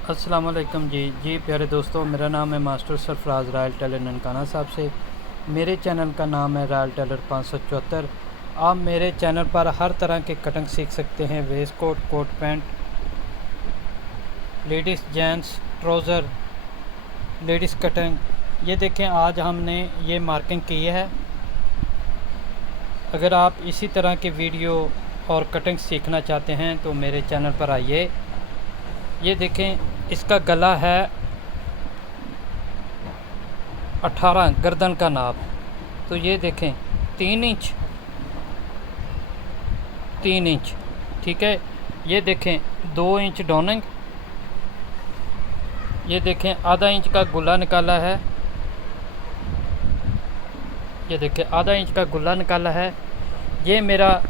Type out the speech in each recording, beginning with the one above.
अस्सलाम वालेकुम जी प्यारे दोस्तों, मेरा नाम है master Sarfaraz royal tailor Nankana Sahib से। मेरे चैनल का नाम है रॉयल टेलर 574। आप मेरे चैनल पर हर तरह के कटिंग सीख सकते हैं। Waistcoat, coat pant, ladies gents trouser, ladies cutting. ये देखें, आज हमने ये मार्किंग की है। अगर आप इसी तरह के वीडियो और कटिंग सीखना चाहते हैं तो मेरे चैनल पर आइए। ये देखें, इसका गला है 18 गर्दन का नाप। तो ये देखें 3 इंच 3 इंच, ठीक है। ये देखें 2 इंच डॉनिंग। ये देखें आधा इंच का गुल्ला निकाला है। ये देखें आधा इंच का गुल्ला निकाला है। ये मेरा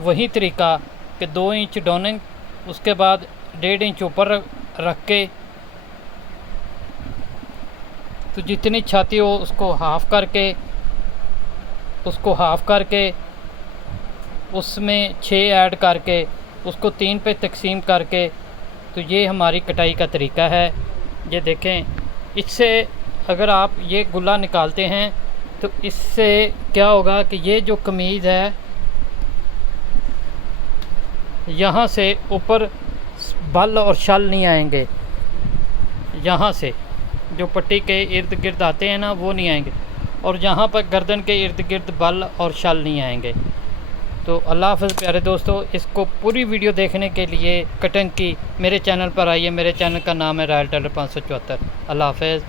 वही तरीका कि 2 इंच डॉनिंग, उसके बाद 1.5 इंच ऊपर रख के, तो जितनी छाती हो उसको हाफ़ करके उसमें 6 ऐड करके उसको 3 पे तकसीम करके, तो ये हमारी कटाई का तरीका है। ये देखें, इससे अगर आप ये गुल्ला निकालते हैं तो इससे क्या होगा कि ये जो कमीज़ है यहाँ से ऊपर बल और शल नहीं आएंगे। यहाँ से जो पट्टी के इर्द गिर्द आते हैं ना, वो नहीं आएंगे। और यहाँ पर गर्दन के इर्द गिर्द बल और शल नहीं आएंगे। तो अल्लाह हाफ़िज़ प्यारे दोस्तों। इसको पूरी वीडियो देखने के लिए कटिंग की मेरे चैनल पर आइए। मेरे चैनल का नाम है रॉयल टेलर 574। अल्लाह हाफ़िज़।